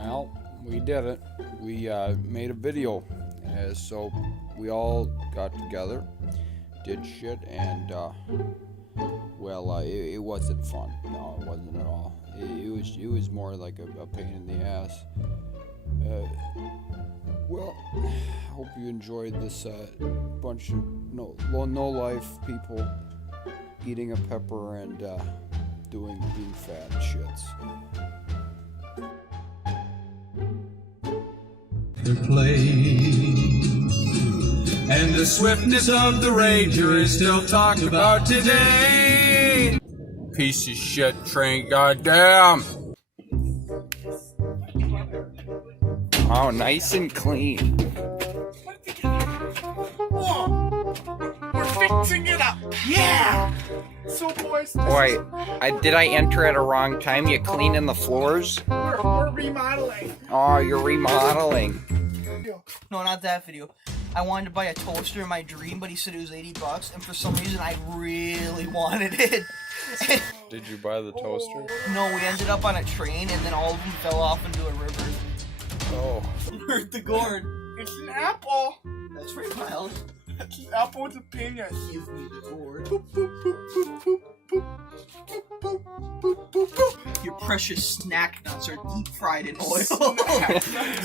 Well, we did it. We made a video. So we all got together, did shit, and it wasn't fun. No, it wasn't at all. It was more like a pain in the ass. Well, I hope you enjoyed this bunch of no life people eating a pepper and being fat shits. To play, and the swiftness of the Ranger is still talked about today. Piece of shit train, goddamn! Oh, nice and clean. Whoa! We're fixing it up! Yeah! So boys, Wait, did I enter at a wrong time? You cleaning the floors? we're remodeling. Oh, you're remodeling. No, not that video. I wanted to buy a toaster in my dream, but he said it was $80, and for some reason I really wanted it. Did you buy the toaster? No, we ended up on a train, and then all of them fell off into a river. Oh. Hurt the gourd. It's an apple. That's right, Miles. It's an apple with a penis. Give me the gourd. Boop, boop, boop, boop, boop, boop, boop, boop, boop, boop, boop. Your precious snack nuts are deep fried in oil.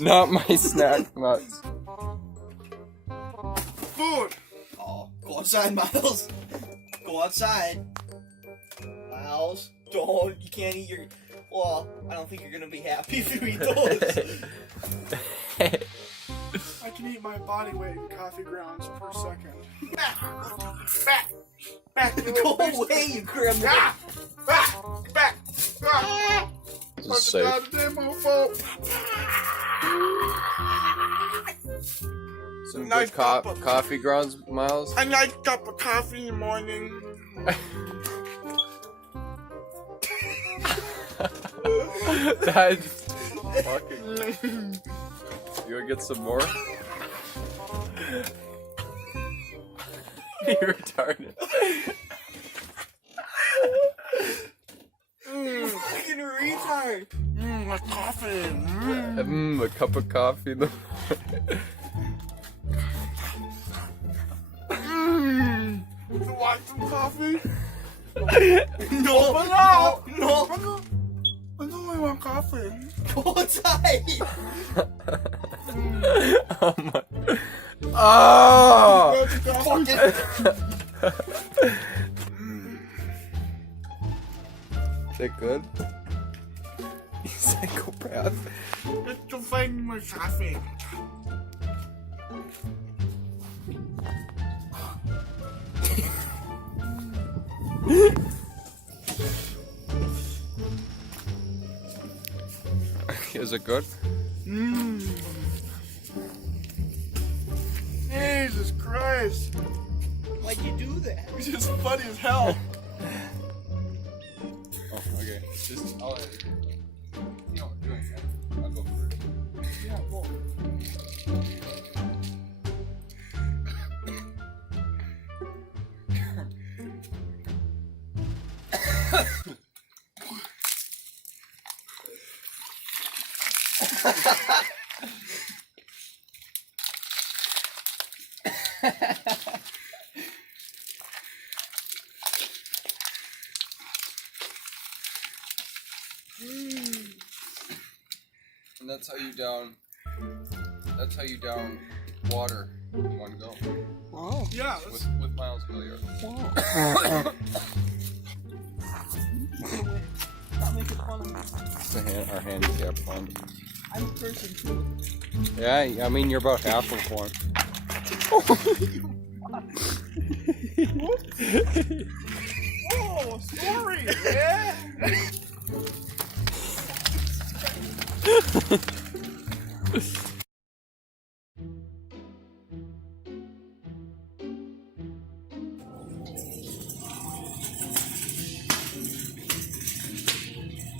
Not my snack nuts. Food. Oh, go outside, Miles. Go outside. Miles, don't. You can't eat your... Well, I don't think you're gonna be happy if you eat those. I can eat my body weight in coffee grounds per second. Back. Back. Go away, you criminal. Back. This is safe. Goddamn mofo. Some Nice good cup of- coffee grounds, Miles? A nice cup of coffee in the morning. That's fucking... You wanna get some more? You're retarded. Fucking retard. My coffee. A cup of coffee. You want some coffee? No. I only want coffee. Go outside. Oh my... Oh! Want some coffee? Is it good? You psychopath. It's to find my coffee. Is it good? Jesus Christ. Why'd you do that? It's just funny as hell. Oh, okay. Just, I'll edit it. You know what I'm doing, yeah? I'll go for it. Yeah, well. And that's how you down. That's how you down water in one go. Wow. Yeah, With Miles Gilliard. Stop making fun of me. It's our handicap fund. I'm a person too. Yeah, I mean you're about half of one. oh, sorry, man.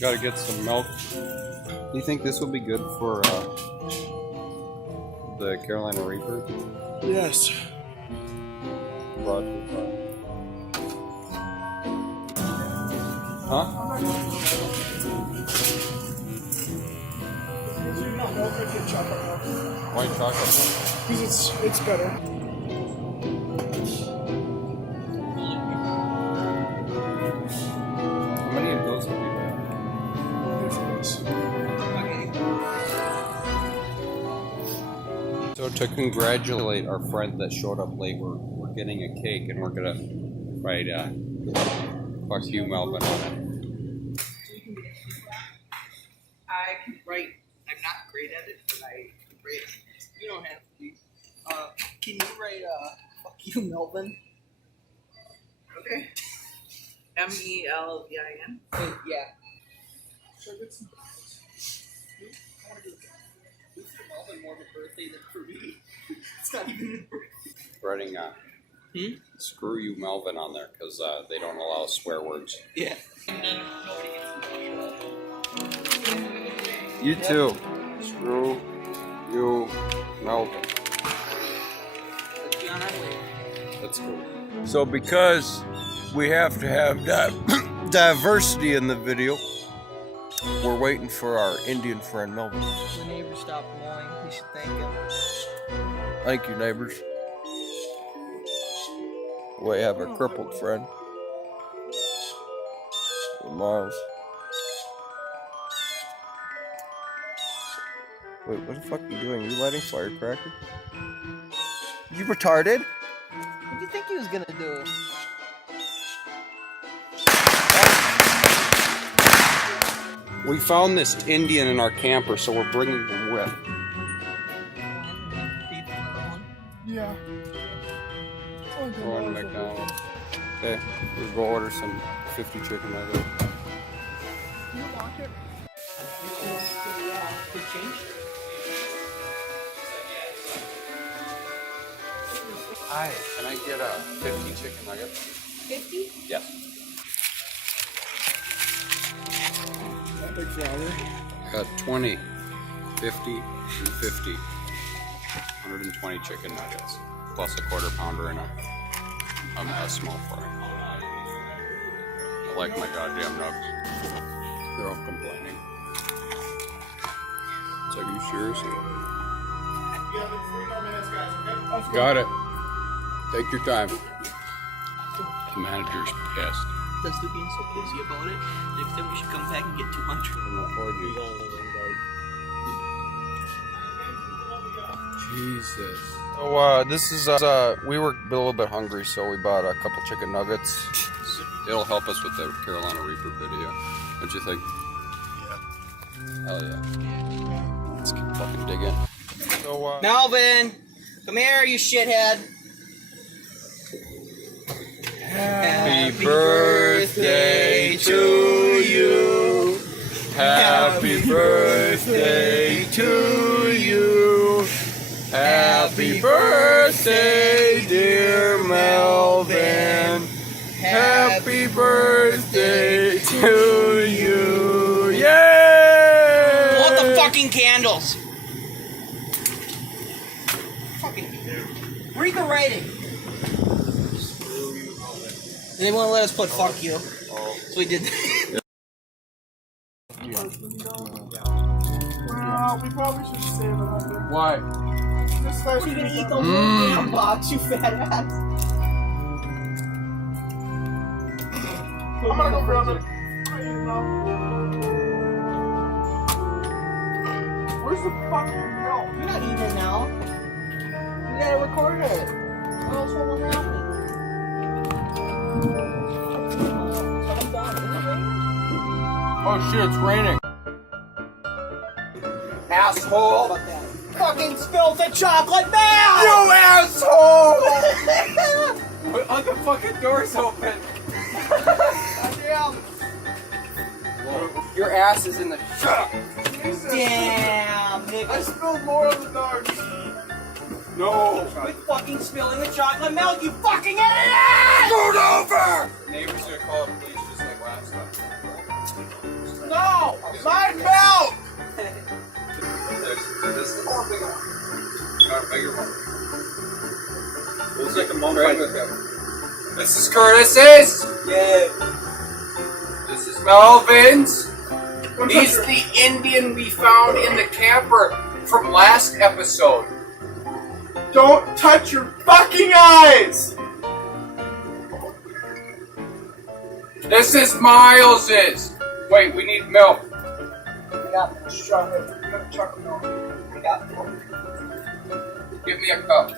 Gotta get some milk. Do you think this will be good for the Carolina Reaper? Yes. Broad. Huh? not milk, I'd get chocolate milk. White chocolate. Because it's better. How many of those have we had? So to congratulate our friend that showed up late, we're getting a cake and we're gonna write fuck you, Melvin, on it. I can write. I'm not great at it, but I can write. You don't have to be. Can you write fuck you, Melvin? Okay. MELVIN. Yeah. So I get some dogs. I want to go. This is Melvin more of a birthday than for me. It's not even a birthday. Writing screw you, Melvin, on there because they don't allow swear words. Yeah. You too. Screw you, Melvin. Let's be on our way. That's cool. So because we have to have diversity in the video, we're waiting for our Indian friend Melvin. The neighbor stopped mowing. We should thank him. Thank you, neighbors. We have a crippled friend. Miles. Wait, what the fuck are you doing? You lighting firecracker? You retarded? What do you think he was gonna do? We found this Indian in our camper, so we're bringing him with. Yeah. We're going to McDonald's. Okay, we'll go order some 50 chicken nuggets. You want it? Hi, can I get a 50 chicken nuggets? 50? Yes. That big flower. Got 20, 50, and 50. 120 chicken nuggets, plus a quarter pounder and a small fry. I like my goddamn nugs. They're all complaining. So are you serious? Got it. Take your time. The manager's pissed. That's the being so busy about it. Next time we should come back and get 200. Jesus. So this is we were a little bit hungry, so we bought a couple chicken nuggets. It'll help us with the Carolina Reaper video. What'd you think? Yeah. Hell yeah. Let's keep fucking digging. So Melvin, come here, you shithead. Happy birthday to you. Happy birthday to you. Happy birthday, dear Melvin. Happy birthday to you. Yay! Blow out the fucking candles. Fucking. Read the writing. They won't let us put fuck you. So we did. Well, we probably should save it under. Why? This guy's You're gonna eat the whole damn box, you fat ass. I'm gonna go grab it. Where's the fucking milk? You're not eating it now. You gotta record it. Or else what will happen? Oh shit, it's raining. Asshole! Fucking spilled the chocolate milk! You asshole! Oh, the fucking door's open. Goddamn! Your ass is in the shop. Damn, nigga. I spilled more on the dog. No. Quit fucking spilling the chocolate milk, you fucking idiot! Scoot over! Neighbors gonna call the police just like last time. No! My milk! This is more bigger one. Not a bigger one. Looks like a moment with him. This is Curtis's. Yeah. This is Melvin's. He's the Indian we found in the camper from last episode. Don't touch your fucking eyes! This is Miles's. Wait, we need milk. Give me a cup.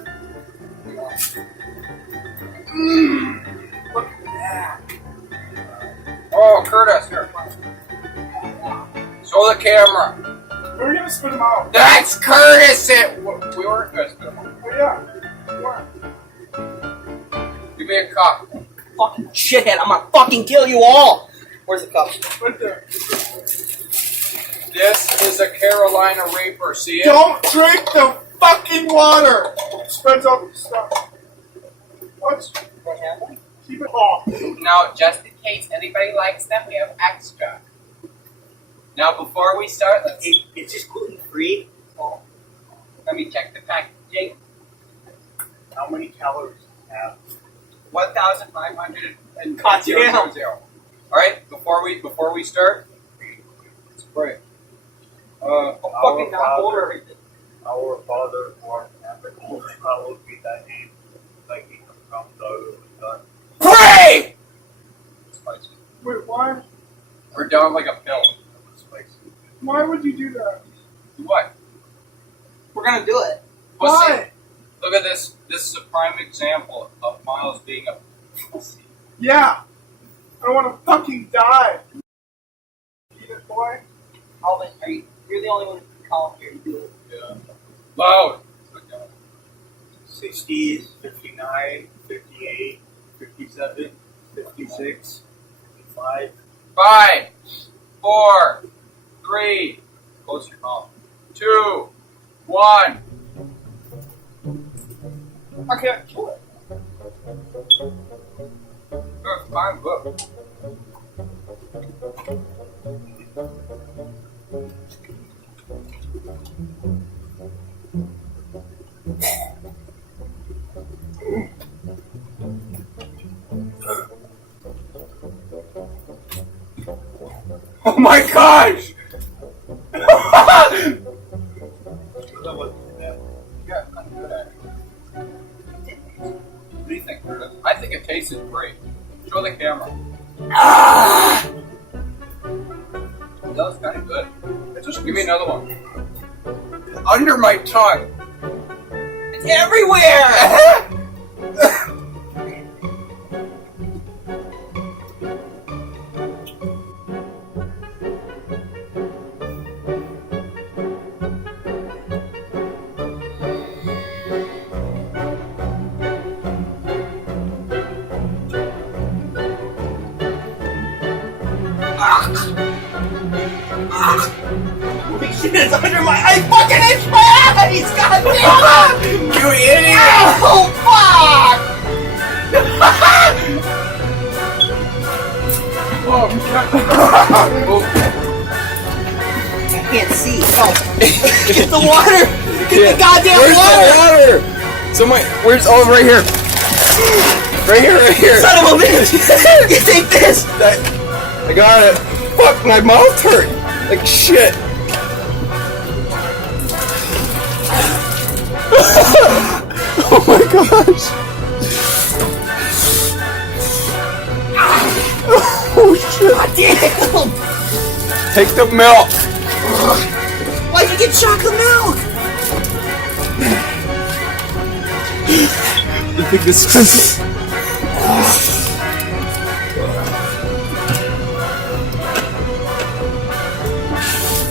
Look at that. Oh, Curtis, here. Show the camera. We're gonna spit them out. That's Curtis! We weren't gonna spit him out. Oh yeah. What? Give me a cup. Fucking shithead, I'm gonna fucking kill you all! Where's the cup? Right there. This is a Carolina Reaper, see it? Don't drink the fucking water! Spreads out the stuff. What happened? Keep it off. Now, just in case anybody likes them, we have extra. Now, before we start, let's It's just gluten free. let me check the packaging. How many calories does it have? 1,500 and Goddamn. 000. All right, before we start, spray. Fucking not over everything. Our father was African. Hallowed be thy name. Thy kingdom come, thy will be done. Pray! Spicy. Wait, why? We're down like a pill. Spicy. Why would you do that? What? We're gonna do it. Pussy. Why? Look at this. This is a prime example of Miles being a pussy. Yeah. I want to fucking die. Eat it, boy. Alvin, you're the only one who can call here to do it. Yeah. Loud. 60s, 59, 58, 57, 56, 55. 5, 4, 3, close your mouth. 2, 1. I can't kill it. Good, fine, look. Oh my gosh! Yeah, I'm good at it. What do you think, Curtis? I think it tasted great. Show the camera. That was kind of good. Just give me another one. Under my tongue. It's everywhere! It's under my I fucking itch my eyes! God damn it! You idiot! Oh fuck! Oh, I can't see. Oh. Get the water! Get the goddamn where's water! the water? Where's right here. Right here, right here. Son of a bitch! You take this! I got it. Fuck, my mouth hurt. Like shit. Oh my gosh. Oh shit. God damn! Take the milk. Why'd you get chocolate milk? You think this is...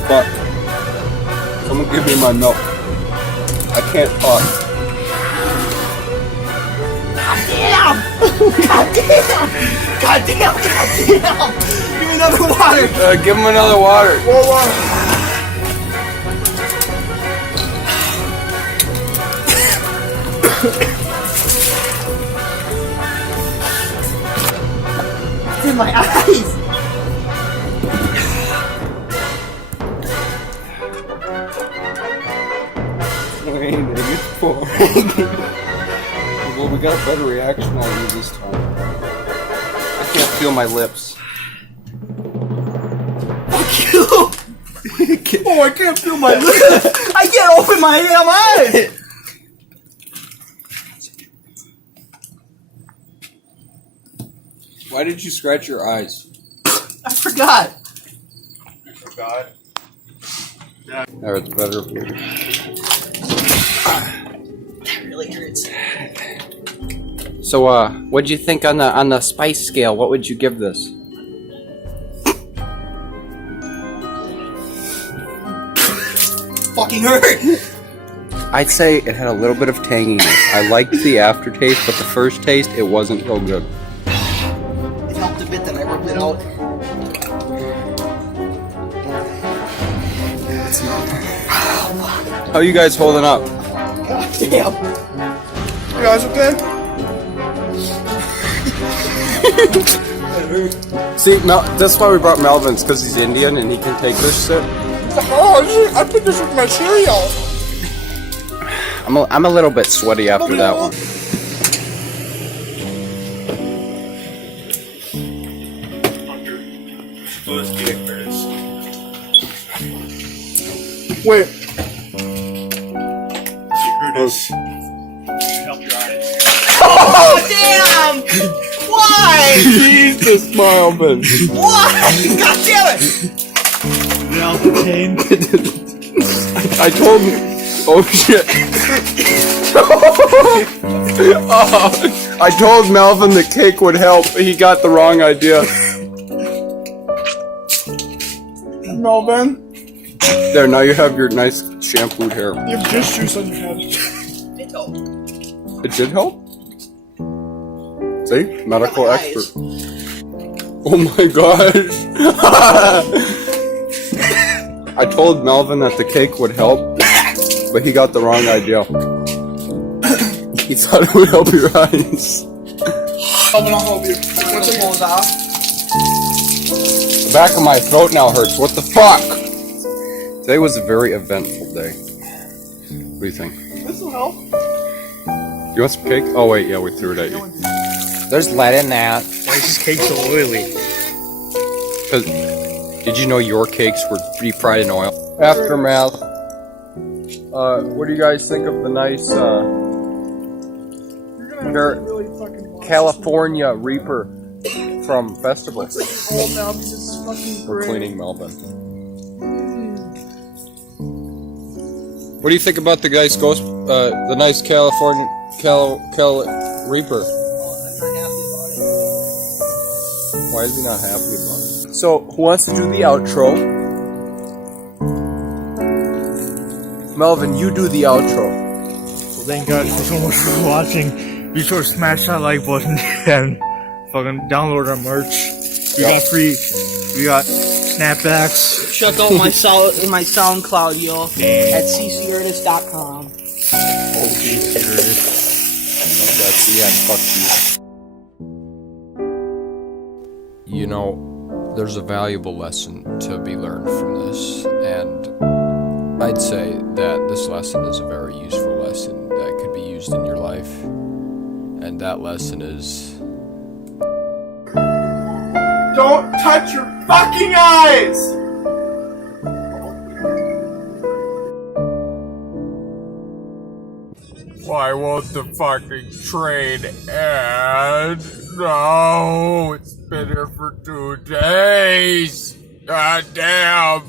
Fuck. Someone give me my milk. I can't talk. God damn! God damn! God damn! God damn! Give me another water! Give him another water. More water. It's in my eyes! Well, we got a better reaction out of you this time. I can't feel my lips. Fuck you! Oh, I can't feel my lips. I can't open my damn eyes. Why did you scratch your eyes? I forgot. God. There, it's better. That really hurts. So, what'd you think on the spice scale? What would you give this? Fucking hurt. I'd say it had a little bit of tanginess. I liked the aftertaste, but the first taste, it wasn't real good. It helped a bit that I rubbed it out. How you guys holding up? God damn. You guys okay? See, that's why we brought Melvin's, because he's Indian and he can take this shit. Oh, I put this with my cereal. I'm a little bit sweaty after that one. Wait. Oh, damn! Why? Jesus, Melvin. Why? God damn it! I told him. Oh shit. I told Melvin the cake would help. He got the wrong idea. Melvin, There, now you have your nice shampooed hair. you have dish juice on your head. It did help? See? Medical My expert. Oh my gosh. I told Melvin that the cake would help, but he got the wrong idea. He thought it would help your eyes. Melvin, I'll help you. Once it pulls off. The back of my throat now hurts. What the fuck? Today was a very eventful day. What do you think? This will help. You want some cake? Oh wait, yeah, we threw it at you. There's lead in that. Why is this cake so oily? Cause, did you know your cakes were deep fried in oil? Aftermath. What do you guys think of the nice You're gonna have to really fucking watch California Reaper from Festival? this. It's like old now because it's fucking We're great. cleaning Melvin. What do you think about the nice the nice California Reaper? Why is he not happy about it? So, who wants to do the outro? Melvin, you do the outro. Well, thank God so much for watching. Be sure to smash that like button and fucking download our merch. We got free. We got snapbacks. Check out my SoundCloud, yo, at ccurtis.com. That's the end. Fuck you. You know, there's a valuable lesson to be learned from this, and I'd say that this lesson is a very useful lesson that could be used in your life, and that lesson is... Don't touch your fucking eyes! Why won't the fucking train end? No, it's been here for 2 days. God damn.